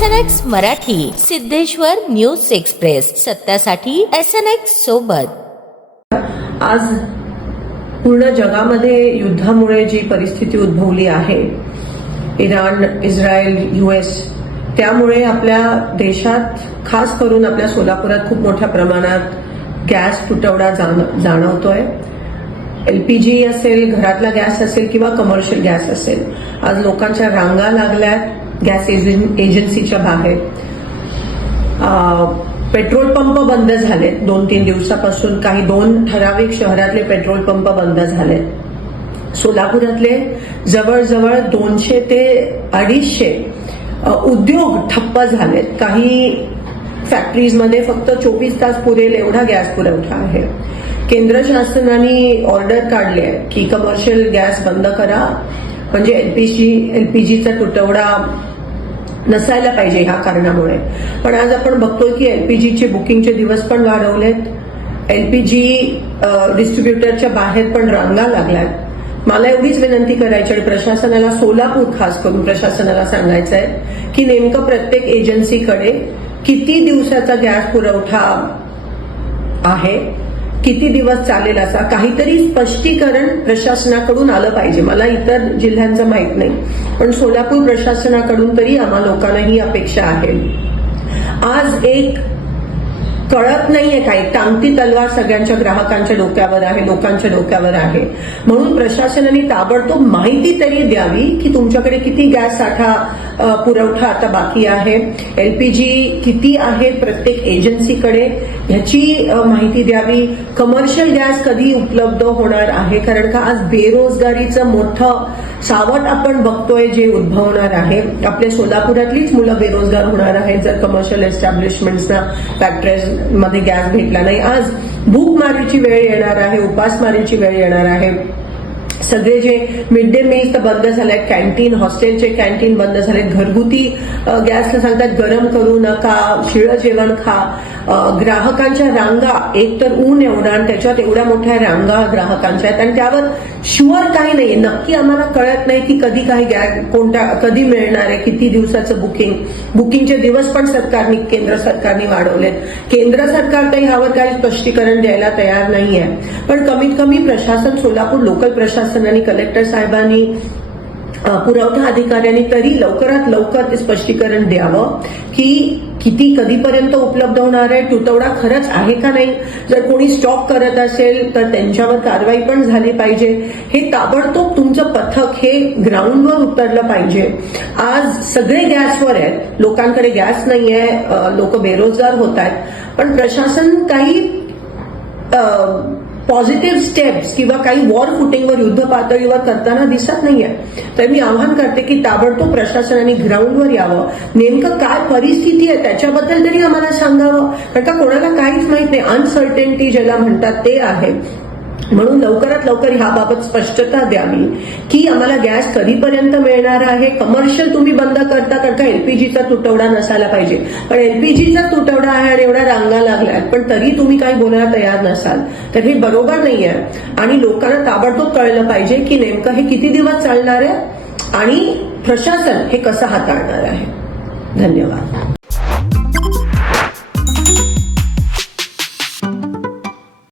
SNX Marathi, Siddheshwar news express, सत्यासाठी SNX सोबत। आज पूर्ण जगामध्ये युद्धामुळे जी परिस्थिती उद्भवली आहे, इराण, इस्रायल, US, त्यामुळे आपल्या देशात, खास करून आपल्या सोलापुरात खूप मोठ्या प्रमाणात गॅस तुटवडा जाणवतोय। LPG असेल, घरातला गॅस असेल किंवा कमर्शियल गॅस असेल, आज लोकांच्या रांगा लागल्यात गॅस एजन्सीच्या बाहेर। पेट्रोल पंप बंद झालेत 2-3 दिवसापासून, काही 2 ठराविक शहरातले पेट्रोल पंप बंद झालेत। सोलापुरातले जवळजवळ 200 ते 250 उद्योग ठप्प झालेत। काही फॅक्टरीजमध्ये फक्त 24 तास पुरेल एवढा गॅस पुरवठा आहे। केंद्र शासनाने ऑर्डर काढली आहे की कमर्शियल गॅस बंद करा, म्हणजे एलपीजीचा तुटवडा नसायला पाहिजे ह्या कारणामुळे। पण आज आपण बघतोय की एलपीजीचे बुकिंगचे दिवस पण वाढवलेत, एलपीजी डिस्ट्रीब्युटरच्या बाहेर पण रांगा लागल्यात। मला एवढीच विनंती करायची आणि प्रशासनाला, सोलापूर खास करून प्रशासनाला सांगायचं आहे की नेमकं प्रत्येक एजन्सीकडे किती दिवसाचा गॅस पुरवठा आहे, किती दिवस चालेल, असा काहीतरी स्पष्टीकरण प्रशासनाकडून आलं पाहिजे। मला इतर जिल्ह्यांचं माहित नाही, पण सोलापूर प्रशासनाकडून तरी आम्हा लोकांना ही अपेक्षा आहे। आज एक कळत नाहीये, काही टांगती तलवार सगळ्यांच्या ग्राहकांच्या डोक्यावर आहे, लोकांच्या डोक्यावर आहे। म्हणून प्रशासनाने ताबडतोब माहिती तरी द्यावी की तुमच्याकडे किती गॅस साठा पुरवठा आता बाकी आहे, एलपीजी किती आहे प्रत्येक एजन्सीकडे, ह्याची माहिती द्यावी। कमर्शियल गॅस कधी उपलब्ध होणार आहे, कारण का आज बेरोजगारीचं मोठं सावट आपण बघतोय जे उद्भवणार आहे। आपल्या सोलापुरातलीच मुलं बेरोजगार होणार आहेत जर कमर्शियल एस्टॅब्लिशमेंट्सना, फॅक्टरीज मध्ये गॅस भेटला नाही। आज भूकमारीची वेळ येणार आहे, उपासमारीची वेळ येणार आहे। सगळे जे मिड डे मील्स तर बंद झाले, कॅन्टीन, हॉस्टेलचे कॅन्टीन बंद झाले, घरगुती गॅसला सांगतात गरम करू नका, शिळं जेवण खा। ग्राहकांच्या रांगा, एक तर ऊन एवढा आणि त्याच्यात एवढ्या मोठ्या रांगा ग्राहकांच्या आहेत आणि त्यावर शुअर काही नाहीये, नक्की आम्हाला कळत नाही की कधी काही गॅस कधी मिळणार आहे, किती दिवसाचं बुकिंगचे दिवस पण केंद्र सरकारने वाढवलेत। केंद्र सरकार तर ह्यावर काही स्पष्टीकरण द्यायला तयार नाहीये, पण कमीत कमी प्रशासन, सोलापूर लोकल प्रशासनाने, कलेक्टर साहेबांनी, पुरवठा अधिकाऱ्यांनी तरी लवकरात लवकर ते स्पष्टीकरण द्यावं की किती कधीपर्यंत उपलब्ध होणार आहे, तुटवडा खरंच आहे का नाही। जर कोणी स्टॉक करत असेल तर त्यांच्यावर कारवाई पण झाली पाहिजे। हे ताबडतोब तुमचं पथक हे ग्राउंडवर उतरलं पाहिजे। आज सगळे गॅसवर आहेत, लोकांकडे गॅस नाहीये, लोक बेरोजगार होत आहेत, पण प्रशासन काही पॉझिटिव्ह स्टेप्स किंवा काही वॉर फुटिंगवर, युद्ध पातळीवर करताना दिसत नाहीये। तर मी आवाहन करते की ताबडतोब प्रशासनाने ग्राउंडवर यावं, नेमकं काय परिस्थिती आहे त्याच्याबद्दल तरी आम्हाला सांगावं, कारण का कोणाला काहीच माहित नाही। अनसर्टेनिटी ज्याला म्हणतात ते आहे। म्हणून लवकरात लवकर ह्याबाबत स्पष्टता द्यावी की आम्हाला गॅस कधीपर्यंत मिळणार आहे। कमर्शियल तुम्ही बंद करता, कारण का एलपीजीचा तुटवडा नसायला पाहिजे, पण एलपीजीचा तुटवडा आहे आणि एवढ्या रांगा लागल्यात, पण तरी तुम्ही काही बोलायला तयार नसाल, तर हे बरोबर नाहीये। आणि लोकांना ताबडतोब कळलं पाहिजे की नेमकं हे किती दिवस चालणार आहे आणि प्रशासन हे कसं हाताळणार आहे। धन्यवाद।